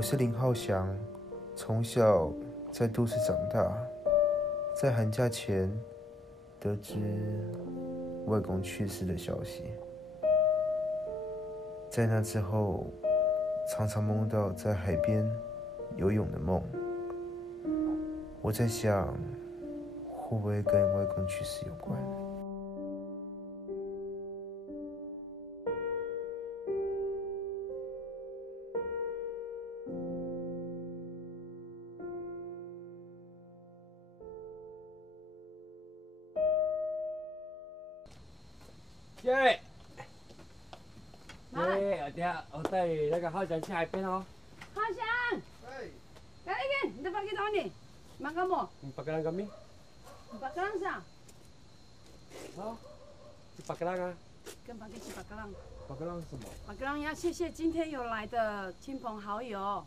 我是林浩翔，从小在都市长大，在寒假前得知外公去世的消息，在那之后，常常梦到在海边游泳的梦。我在想，会不会跟外公去世有关？耶！我带那个浩翔去海边哦。浩翔，来一个，你在巴基哪里？忙什么？巴格兰干咩？巴格朗啥？好，去巴格兰啊。跟巴基去巴格朗。巴格兰什么？巴格朗要谢谢今天有来的亲朋好友。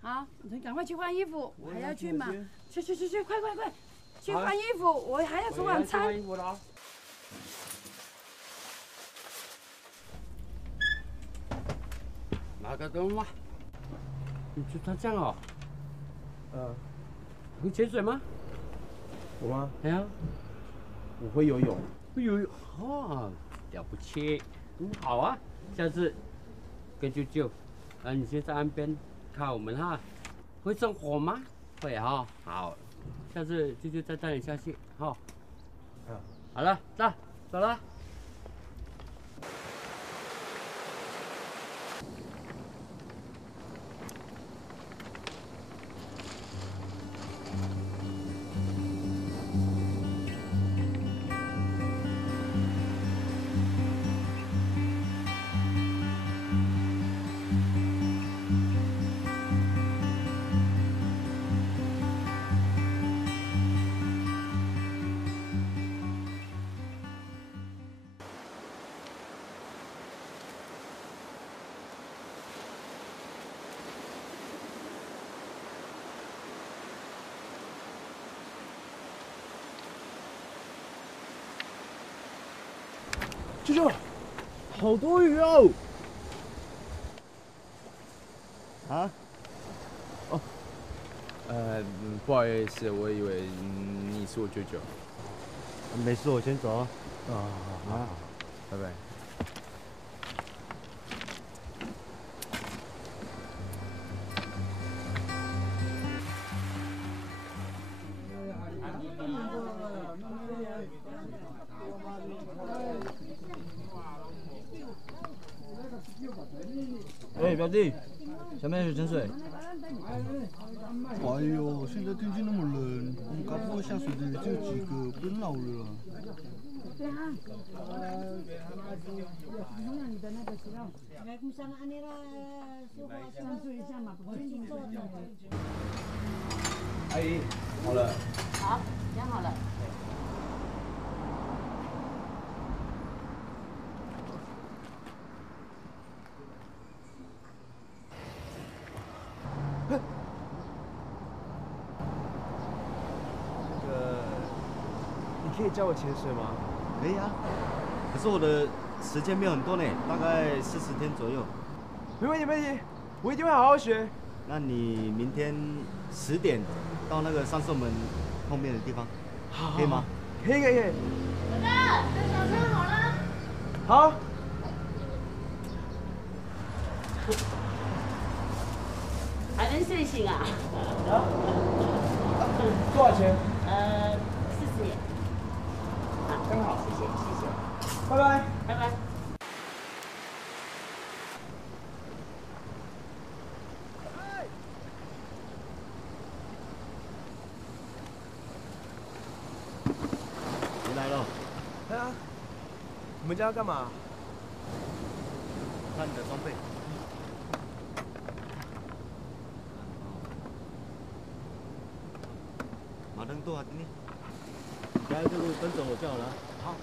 好，你赶快去换衣服，还要去嘛？去，快，去换衣服，我还要吃晚餐。换衣服了。拿个灯吗？你去穿这样哦？会潜水吗？我吗？哎呀，我会游泳。会游泳哦，了不起，很好啊！下次跟舅舅，你先在岸边看我们哈。会生火吗？会哈。好，下次舅舅再带你下去哈。好了，走了。舅舅，好多鱼哦！啊？哦，不好意思，我以为你是我舅舅。没事，我先走啊。好，拜拜。哎，表弟，下面去潜水。哎呦，现在天气那么冷，我们搞不好下水的就几个，不用闹了。对啊。你的那个资料。专注一下嘛，不会听错的。阿姨，好了。好，养好了。你可以教我潜水吗？可以啊，可是我的时间没有很多呢，大概40天左右。没问题，我一定会好好学。那你明天10点到那个上寿门碰面的地方，可以吗？可以。哥哥，带小车好了。好。还能睡醒啊？多少钱？40元。刚好，谢谢。拜拜。拜拜。你来了。对啊。你们家要干嘛？看你的装备。马灯多少斤？来这路跟着我就好了。好。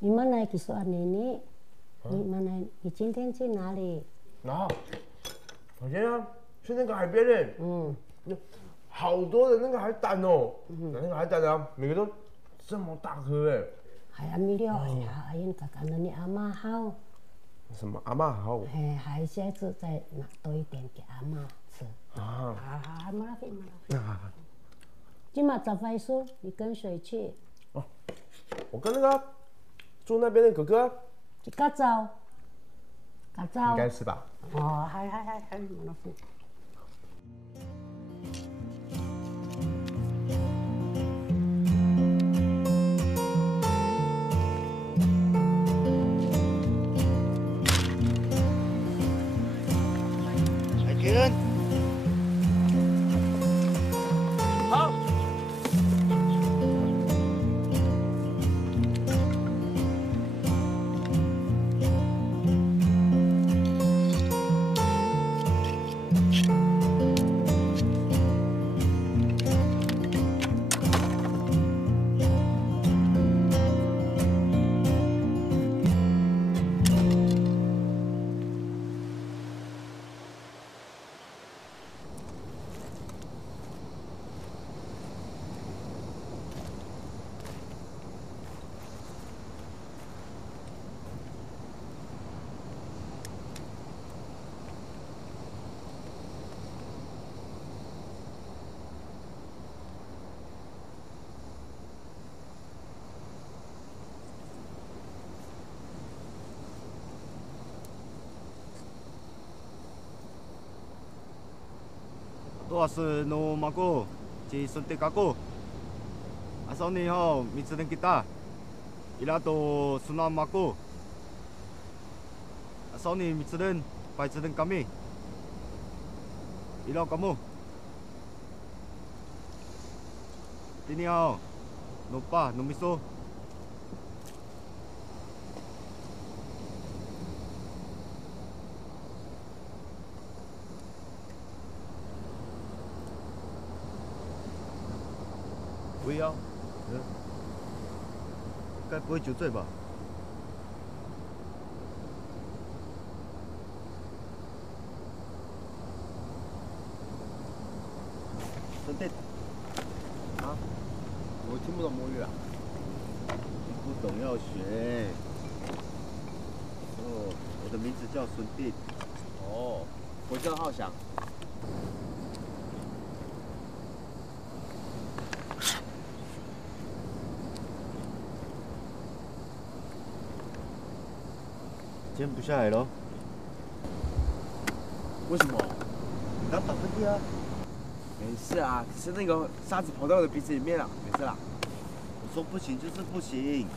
你们来给说妮妮，你们来，你今天去哪里？我今天去那个海边嘞。好多的那个海胆哦，那个海胆啊，每个都这么大颗哎。还阿米了，哎呀，哎呀，刚刚你阿妈好。什么阿嬷好？还下次再拿多一点给阿妈吃。阿妈可以吗？今晚早饭说你跟谁去？哦，我跟那个住那边的哥哥。嘎早。应该是吧？哦，还，麻烦。好。Tuossa no mako, ci sunti kako. Asoni ho, mitsuden kita. Ila to sunam mako. Asoni mitsuden, paitsuden kami. Ila kamu. Tini ho, no pa, no miso.不要，该不会酒醉吧？兄弟，啊，我听不懂母语啊。你不懂要学。哦，我的名字叫孙弟。哦，我叫浩翔。今天不下来咯？为什么？你刚打喷嚏啊？没事啊，只是那个沙子跑到我的鼻子里面了，没事啦。我说不行就是不行，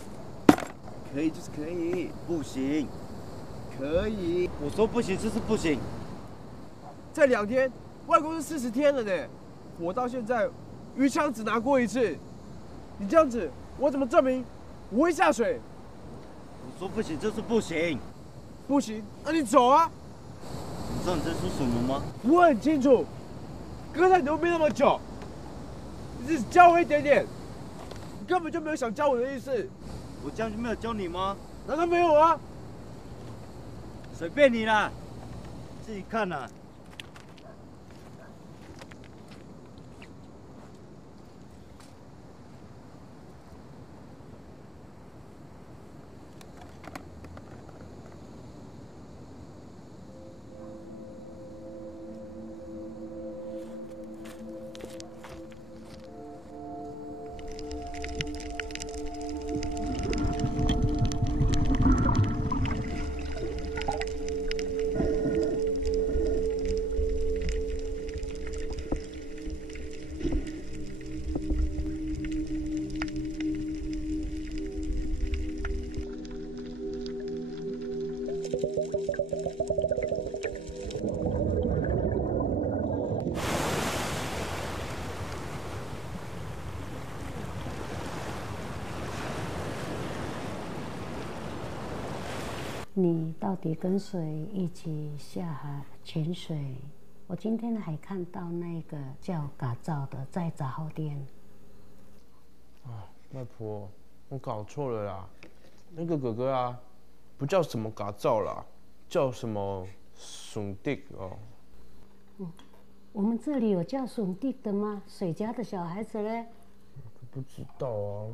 可以就是可以，不行，可以。我说不行就是不行。这2天，外公是40天了呢，我到现在鱼枪只拿过1次。你这样子，我怎么证明我会下水？我说不行就是不行。不行，那你走啊！你知道你在说什么吗？我很清楚，哥在牛逼那么久，你只教我一点点，你根本就没有想教我的意思。我这样就没有教你吗？难道没有啊？随便你啦，自己看啦。你到底跟谁一起下海潜水？我今天还看到那个叫嘎造的在杂货店。外婆，我搞错了啦，那个哥哥啊，不叫什么嘎造啦，叫什么笋弟哦。我们这里有叫笋弟的吗？水家的小孩子嘞？不知道啊。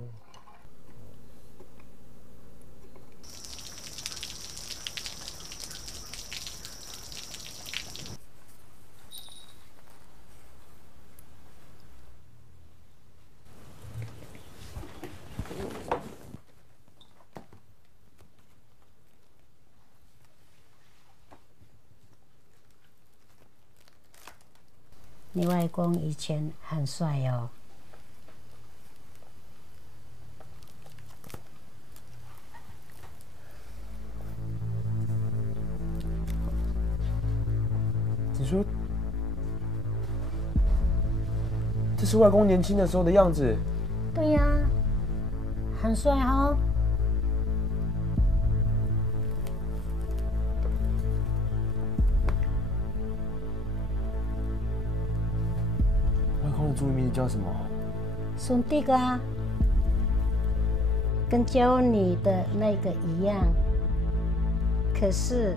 你外公以前很帅哦。你说，这是外公年轻的时候的样子？对呀，很帅哦。外公的中文名字叫什么？笋弟啊，跟教你的那个一样。可是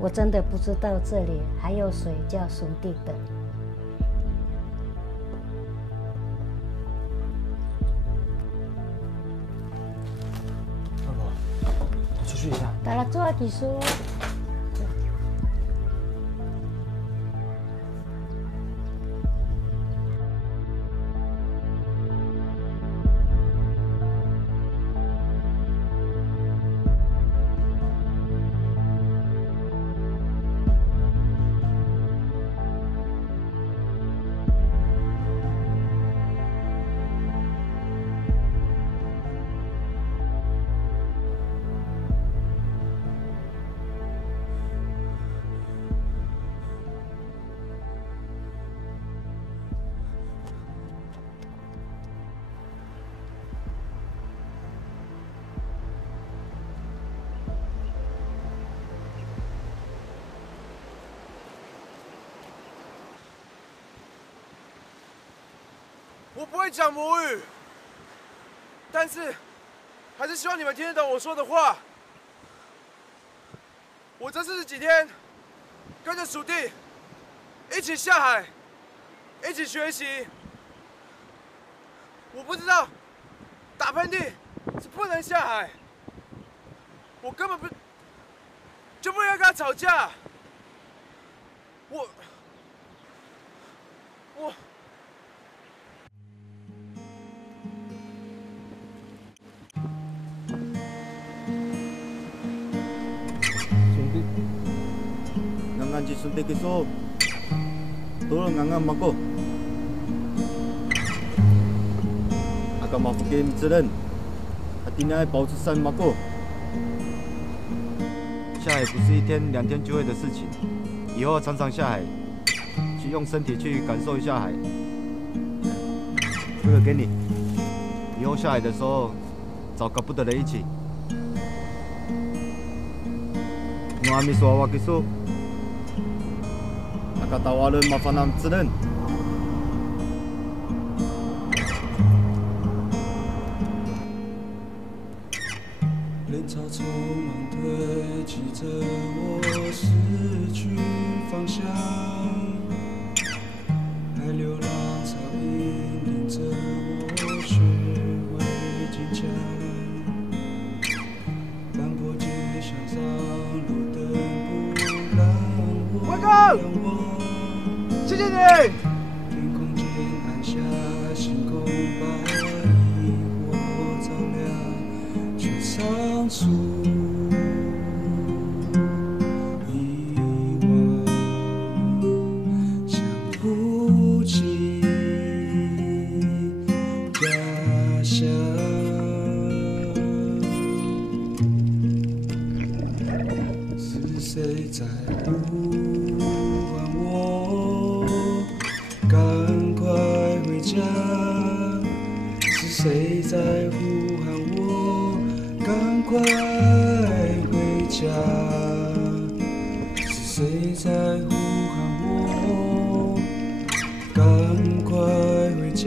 我真的不知道这里还有谁叫笋弟的。外婆，我出去一下。带他做几书。我不会讲母语，但是还是希望你们听得懂我说的话。我这40几天跟着鼠弟一起下海，一起学习。我不知道打喷嚏是不能下海，我根本就不应该跟他吵架。我。ngangan ci suntik iso tolong ngangan mako akan mafukin责任 hatinya 保持善 mako 下海不是1天2天就会的事情，以后常常下海，去用身体去感受一下海。这个给你，以后下海的时候找搞不得的人一起。我还没说我给说。 Nakatawalan mafanam责任。人潮匆忙堆积着我，失去方向。海流浪潮引领着我，学会坚强。斑驳街向上路灯不让我仰望。 谢谢你。天空间暗下星空把我照亮，却唱出遗忘，想不起家乡。是谁在呼唤我？ 赶快回家！是谁在呼喊我？赶快回家！是谁在呼喊我？赶快回家！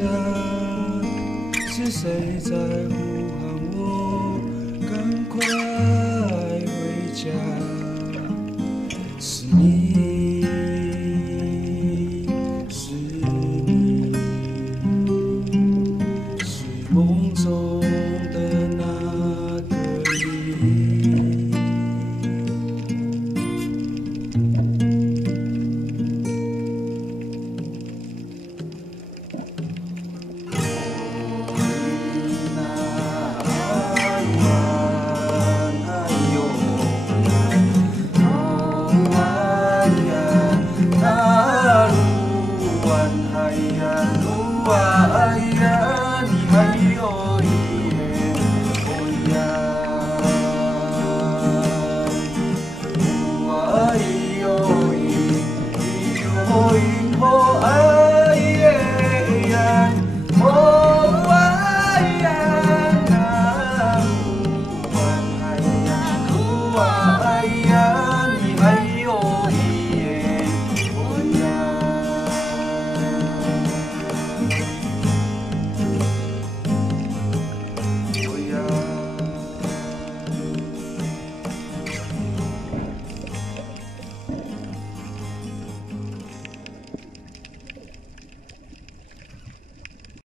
是谁在呼喊我？快。